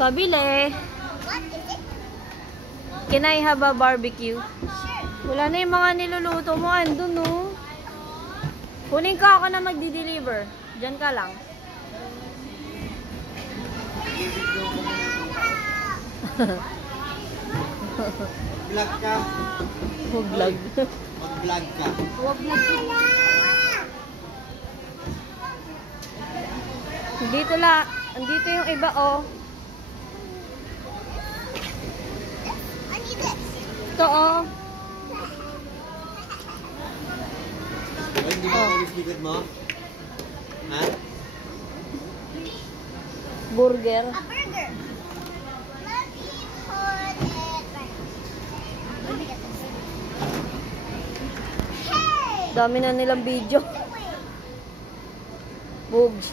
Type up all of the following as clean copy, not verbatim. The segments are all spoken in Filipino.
Pabili. What is it? Can I have a barbecue? Sure. Wala na yung mga niluluto mo. Andun, no? Kunin ka, ako na magdi-deliver. Diyan ka lang. Vlog ka. Vlog. Mag-vlog ka. Huwag na. Dito la. Andito yung iba, oh. I need this. Ito, oh. Hindi mo ulit likod mo? Ha? Burger. A burger. Let me put it right. Let me get this. Hey! Dami na nilang video. Wait. Boobs.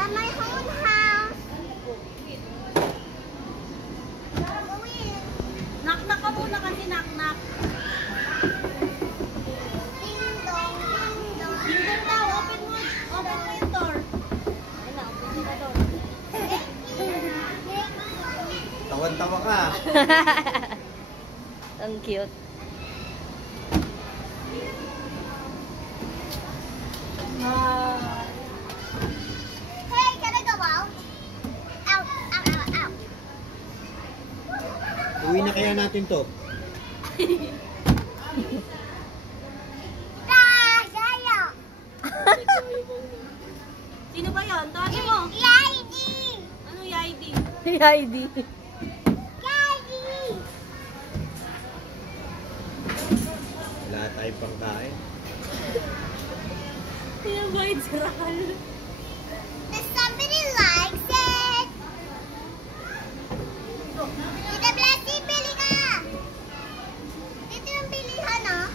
At my own house. Go in. Knock-knock ka muna kasi knock-knock. Ding dong, ding dong. Ding daw, open mo yung door. Ayun na, open mo yung door. Tawan-tawa ka. Ang cute. Hey, can I go out? Out, out, out, out. Uwi na kaya natin to. Saya. Sino ba yun? Tawagin mo. Yadi. Ano YD? YD. Yadi. Wala tayong pangkain. Pinabait si Rahal. If somebody likes it. Tita Blessy, pili ka. Dito yung pilihan, oh.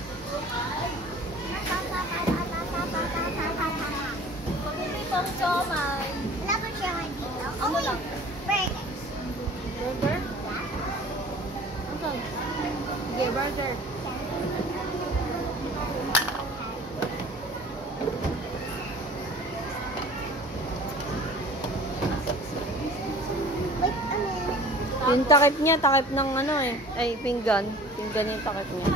Pabili pang siomay. Wala pa siya dito. Ano lang? Burger. Burger? Asan? Sige, burger. Wait a minute. Yung takip niya, takip ng ano eh. Ay, pinggan. Pinggan yung takip niya.